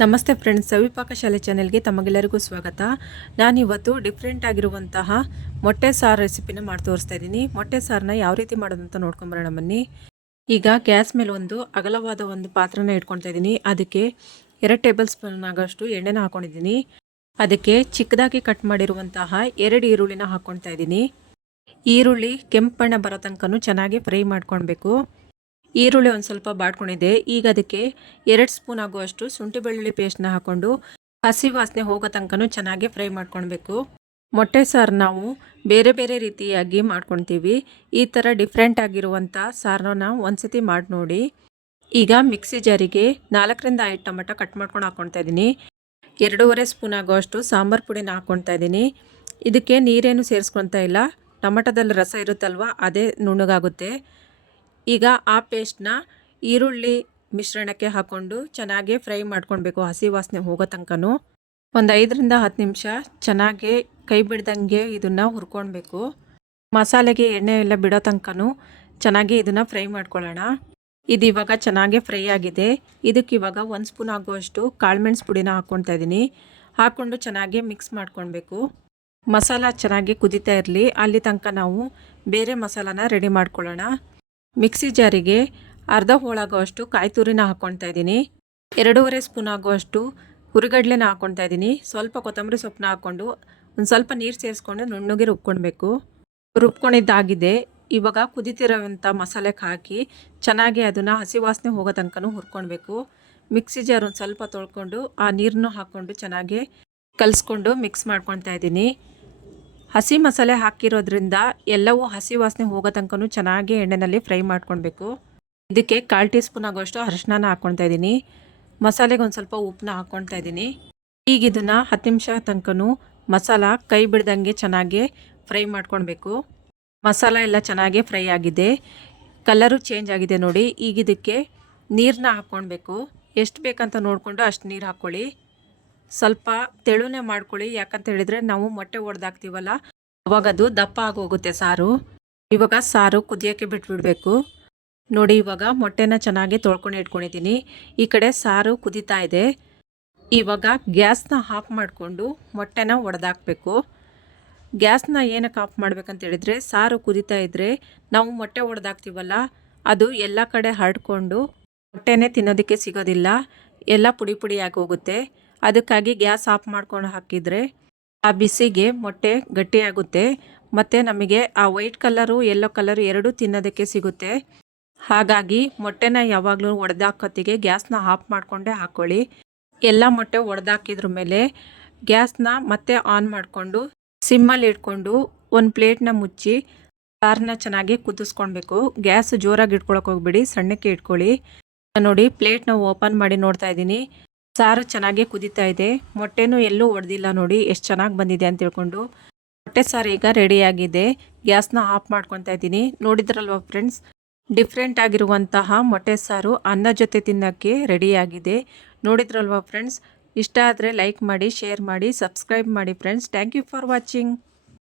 ನಮಸ್ತೆ ಫ್ರೆಂಡ್ಸ್, ಸವಿಪಾಕ ಶಾಲೆ ಚಾನೆಲ್ಗೆ ತಮಗೆಲ್ಲರಿಗೂ ಸ್ವಾಗತ. ನಾನಿವತ್ತು ಡಿಫ್ರೆಂಟ್ ಆಗಿರುವಂತಹ ಮೊಟ್ಟೆ ಸಾರು ರೆಸಿಪಿನ ಮಾಡಿ ತೋರಿಸ್ತಾ ಇದ್ದೀನಿ. ಮೊಟ್ಟೆ ಸಾರನ್ನ ಯಾವ ರೀತಿ ಮಾಡೋದು ಅಂತ ನೋಡ್ಕೊಂಬರೋಣ ಬನ್ನಿ. ಈಗ ಗ್ಯಾಸ್ ಮೇಲೆ ಒಂದು ಅಗಲವಾದ ಒಂದು ಪಾತ್ರನ ಇಟ್ಕೊಳ್ತಾ ಇದ್ದೀನಿ. ಅದಕ್ಕೆ 2 ಟೇಬಲ್ ಸ್ಪೂನ್ ಆಗೋಷ್ಟು ಎಣ್ಣೆನ ಹಾಕೊಂಡಿದ್ದೀನಿ. ಅದಕ್ಕೆ ಚಿಕ್ಕದಾಗಿ ಕಟ್ ಮಾಡಿರುವಂತಹ 2 ಈರುಳ್ಳಿನ ಹಾಕ್ಕೊಳ್ತಾ ಇದ್ದೀನಿ. ಈರುಳ್ಳಿ ಕೆಂಪು ಬಣ್ಣ ಬರೋ ತನಕ ಚೆನ್ನಾಗಿ ಫ್ರೈ ಮಾಡ್ಕೊಳ್ಬೇಕು. ಈರುಳ್ಳಿ ಒಂದು ಸ್ವಲ್ಪ ಬಾಡ್ಕೊಂಡಿದೆ. ಈಗ ಅದಕ್ಕೆ 2 ಸ್ಪೂನ್ ಆಗುವಷ್ಟು ಶುಂಠಿ ಬೆಳ್ಳುಳ್ಳಿ ಪೇಸ್ಟ್ನ ಹಾಕ್ಕೊಂಡು ಹಸಿ ವಾಸನೆ ಹೋಗೋ ತನಕ ಚೆನ್ನಾಗಿ ಫ್ರೈ ಮಾಡ್ಕೊಳ್ಬೇಕು. ಮೊಟ್ಟೆ ಸಾರು ನಾವು ಬೇರೆ ಬೇರೆ ರೀತಿಯಾಗಿ ಮಾಡ್ಕೊಳ್ತೀವಿ. ಈ ಥರ ಡಿಫ್ರೆಂಟ್ ಆಗಿರುವಂಥ ಸಾರನ್ನ ಒಂದ್ಸತಿ ಮಾಡಿ ನೋಡಿ. ಈಗ ಮಿಕ್ಸಿ ಜಾರಿಗೆ 4ರಿಂದ 5 ಟೊಮೆಟೊ ಕಟ್ ಮಾಡ್ಕೊಂಡು ಹಾಕ್ಕೊಳ್ತಾ ಇದ್ದೀನಿ. 2.5 ಸ್ಪೂನ್ ಆಗುವಷ್ಟು ಸಾಂಬಾರು ಪುಡಿನ ಹಾಕ್ಕೊಳ್ತಾ ಇದ್ದೀನಿ. ಇದಕ್ಕೆ ನೀರೇನು ಸೇರಿಸ್ಕೊಳ್ತಾ ಇಲ್ಲ. ಟೊಮೆಟೊದಲ್ಲಿ ರಸ ಇರುತ್ತಲ್ವ, ಅದೇ ನುಣ್ಣಗಾಗುತ್ತೆ. ಈಗ ಆ ಪೇಸ್ಟ್ನ ಈರುಳ್ಳಿ ಮಿಶ್ರಣಕ್ಕೆ ಹಾಕ್ಕೊಂಡು ಚೆನ್ನಾಗಿ ಫ್ರೈ ಮಾಡ್ಕೊಳ್ಬೇಕು. ಹಸಿ ವಾಸನೆ ಹೋಗೋ ತನಕ ಒಂದು 5ರಿಂದ 10 ನಿಮಿಷ ಚೆನ್ನಾಗಿ ಕೈ ಬಿಡ್ದಂಗೆ ಇದನ್ನು ಹುರ್ಕೊಳ್ಬೇಕು. ಮಸಾಲೆಗೆ ಎಣ್ಣೆ ಎಲ್ಲ ಬಿಡೋ ತನಕ ಚೆನ್ನಾಗಿ ಇದನ್ನು ಫ್ರೈ ಮಾಡ್ಕೊಳ್ಳೋಣ. ಇದು ಇವಾಗ ಚೆನ್ನಾಗಿ ಫ್ರೈ ಆಗಿದೆ. ಇದಕ್ಕೆ ಇವಾಗ 1 ಸ್ಪೂನ್ ಆಗುವಷ್ಟು ಕಾಳುಮೆಣಸು ಪುಡಿನ ಹಾಕ್ಕೊಳ್ತಾ ಇದ್ದೀನಿ. ಹಾಕ್ಕೊಂಡು ಚೆನ್ನಾಗಿ ಮಿಕ್ಸ್ ಮಾಡ್ಕೊಳ್ಬೇಕು. ಮಸಾಲ ಚೆನ್ನಾಗಿ ಕುದೀತಾ ಇರಲಿ, ಅಲ್ಲಿ ತನಕ ನಾವು ಬೇರೆ ಮಸಾಲಾನ ರೆಡಿ ಮಾಡ್ಕೊಳ್ಳೋಣ. ಮಿಕ್ಸಿ ಜಾರಿಗೆ ಅರ್ಧ ಹೋಳಾಗುವಷ್ಟು ಕಾಯಿ ತುರಿನ ಹಾಕ್ಕೊಳ್ತಾ ಇದ್ದೀನಿ. 2.5 ಸ್ಪೂನ್ ಆಗುವಷ್ಟು ಹುರಿಗಡ್ಲೆನ ಹಾಕ್ಕೊಳ್ತಾ ಇದ್ದೀನಿ. ಸ್ವಲ್ಪ ಕೊತ್ತಂಬರಿ ಸೊಪ್ಪನ್ನ ಹಾಕ್ಕೊಂಡು ಒಂದು ಸ್ವಲ್ಪ ನೀರು ಸೇರಿಸ್ಕೊಂಡು ನುಣ್ಣಗೆ ರುಬ್ಕೊಳ್ಬೇಕು. ರುಬ್ಕೊಂಡಿದ್ದಾಗಿದೆ. ಇವಾಗ ಕುದೀತಿರೋವಂಥ ಮಸಾಲೆಗೆ ಹಾಕಿ ಚೆನ್ನಾಗಿ ಅದನ್ನು ಹಸಿ ವಾಸನೆ ಹೋಗೋ ತನಕ ಹುರ್ಕೊಳ್ಬೇಕು. ಮಿಕ್ಸಿ ಜಾರ್ ಒಂದು ಸ್ವಲ್ಪ ತೊಳ್ಕೊಂಡು ಆ ನೀರನ್ನು ಹಾಕ್ಕೊಂಡು ಚೆನ್ನಾಗಿ ಕಲಿಸ್ಕೊಂಡು ಮಿಕ್ಸ್ ಮಾಡ್ಕೊಳ್ತಾ ಇದ್ದೀನಿ. ಹಸಿ ಮಸಾಲೆ ಹಾಕಿರೋದ್ರಿಂದ ಎಲ್ಲವೂ ಹಸಿ ವಾಸನೆ ಹೋಗೋ ತನಕ ಚೆನ್ನಾಗಿ ಎಣ್ಣೆಯಲ್ಲಿ ಫ್ರೈ ಮಾಡ್ಕೊಳ್ಬೇಕು. ಇದಕ್ಕೆ 1/4 ಟೀ ಸ್ಪೂನ್ ಆಗೋಷ್ಟು ಅರಿಶಿನ ಹಾಕ್ಕೊಳ್ತಾ ಇದ್ದೀನಿ. ಮಸಾಲೆಗೆ ಒಂದು ಸ್ವಲ್ಪ ಉಪ್ಪನ್ನ ಹಾಕ್ಕೊಳ್ತಾ ಇದ್ದೀನಿ. ಈಗ ಇದನ್ನು 10 ನಿಮಿಷ ತನಕ ಮಸಾಲ ಕೈ ಬಿಡ್ದಂಗೆ ಚೆನ್ನಾಗಿ ಫ್ರೈ ಮಾಡ್ಕೊಳ್ಬೇಕು. ಮಸಾಲ ಎಲ್ಲ ಚೆನ್ನಾಗಿ ಫ್ರೈ ಆಗಿದೆ, ಕಲರು ಚೇಂಜ್ ಆಗಿದೆ ನೋಡಿ. ಈಗ ಇದಕ್ಕೆ ನೀರನ್ನ ಹಾಕ್ಕೊಳ್ಬೇಕು. ಎಷ್ಟು ಬೇಕಂತ ನೋಡಿಕೊಂಡು ಅಷ್ಟು ನೀರು ಹಾಕ್ಕೊಳ್ಳಿ. ಸ್ವಲ್ಪ ತೆಳುನೆ ಮಾಡ್ಕೊಳ್ಳಿ, ಯಾಕಂತ ಹೇಳಿದರೆ ನಾವು ಮೊಟ್ಟೆ ಒಡೆದಾಕ್ತೀವಲ್ಲ, ಅವಾಗ ಅದು ದಪ್ಪ ಆಗೋಗುತ್ತೆ ಸಾರು. ಇವಾಗ ಸಾರು ಕುದಿಯೋಕ್ಕೆ ಬಿಟ್ಬಿಡಬೇಕು ನೋಡಿ. ಇವಾಗ ಮೊಟ್ಟೆನ ಚೆನ್ನಾಗಿ ತೊಳ್ಕೊಂಡು ಇಟ್ಕೊಂಡಿದ್ದೀನಿ. ಈ ಕಡೆ ಸಾರು ಕುದೀತಾ ಇದೆ. ಇವಾಗ ಗ್ಯಾಸ್ನ ಆಫ್ ಮಾಡಿಕೊಂಡು ಮೊಟ್ಟೆನ ಒಡೆದಾಕಬೇಕು. ಗ್ಯಾಸ್ನ ಏನಕ್ಕೆ ಆಫ್ ಮಾಡ್ಬೇಕಂತ ಹೇಳಿದರೆ, ಸಾರು ಕುದೀತಾ ಇದ್ದರೆ ನಾವು ಮೊಟ್ಟೆ ಒಡೆದಾಕ್ತೀವಲ್ಲ, ಅದು ಎಲ್ಲ ಕಡೆ ಹರಡ್ಕೊಂಡು ಮೊಟ್ಟೆನೇ ತಿನ್ನೋದಕ್ಕೆ ಸಿಗೋದಿಲ್ಲ, ಎಲ್ಲ ಪುಡಿ ಪುಡಿಯಾಗಿ ಹೋಗುತ್ತೆ. ಅದಕ್ಕಾಗಿ ಗ್ಯಾಸ್ ಆಫ್ ಮಾಡ್ಕೊಂಡು ಹಾಕಿದರೆ ಆ ಬಿಸಿಗೆ ಮೊಟ್ಟೆ ಗಟ್ಟಿಯಾಗುತ್ತೆ ಮತ್ತು ನಮಗೆ ಆ ವೈಟ್ ಕಲರು ಯೆಲ್ಲೋ ಕಲರು ಎರಡೂ ತಿನ್ನೋದಕ್ಕೆ ಸಿಗುತ್ತೆ. ಹಾಗಾಗಿ ಮೊಟ್ಟೆನ ಯಾವಾಗಲೂ ಒಡೆದಾಕೋತ್ತಿಗೆ ಗ್ಯಾಸ್ನ ಆಫ್ ಮಾಡಿಕೊಂಡೇ ಹಾಕ್ಕೊಳ್ಳಿ. ಎಲ್ಲ ಮೊಟ್ಟೆ ಒಡೆದಾಕಿದ್ರ ಮೇಲೆ ಗ್ಯಾಸ್ನ ಮತ್ತೆ ಆನ್ ಮಾಡಿಕೊಂಡು ಸಿಮ್ಮಲ್ಲಿ ಇಟ್ಕೊಂಡು ಒಂದು ಪ್ಲೇಟ್ನ ಮುಚ್ಚಿ ಸಾರನ್ನ ಚೆನ್ನಾಗಿ ಕುದಿಸ್ಕೊಳ್ಬೇಕು. ಗ್ಯಾಸ್ ಜೋರಾಗಿ ಇಟ್ಕೊಳಕ್ಕೆ ಹೋಗ್ಬಿಡಿ, ಸಣ್ಣಕ್ಕೆ ಇಟ್ಕೊಳ್ಳಿ ನೋಡಿ. ಪ್ಲೇಟ್ನ ಓಪನ್ ಮಾಡಿ ನೋಡ್ತಾ ಇದ್ದೀನಿ, ಸಾರು ಚೆನ್ನಾಗಿ ಕುದೀತಾ ಇದೆ. ಮೊಟ್ಟೆನೂ ಎಲ್ಲೂ ಒಡೆದಿಲ್ಲ ನೋಡಿ, ಎಷ್ಟು ಚೆನ್ನಾಗಿ ಬಂದಿದೆ ಅಂತ ತಿಳ್ಕೊಂಡು. ಮೊಟ್ಟೆ ಸಾರು ಈಗ ರೆಡಿಯಾಗಿದೆ. ಗ್ಯಾಸ್ನ ಆಫ್ ಮಾಡ್ಕೊತಾ ಇದ್ದೀನಿ. ನೋಡಿದ್ರಲ್ವ ಫ್ರೆಂಡ್ಸ್, ಡಿಫ್ರೆಂಟ್ ಆಗಿರುವಂತಹ ಮೊಟ್ಟೆ ಸಾರು ಅನ್ನ ಜೊತೆ ತಿನ್ನೋಕ್ಕೆ ರೆಡಿಯಾಗಿದೆ. ನೋಡಿದ್ರಲ್ವ ಫ್ರೆಂಡ್ಸ್, ಇಷ್ಟ ಆದರೆ ಲೈಕ್ ಮಾಡಿ, ಶೇರ್ ಮಾಡಿ, ಸಬ್ಸ್ಕ್ರೈಬ್ ಮಾಡಿ friends. Thank you for watching.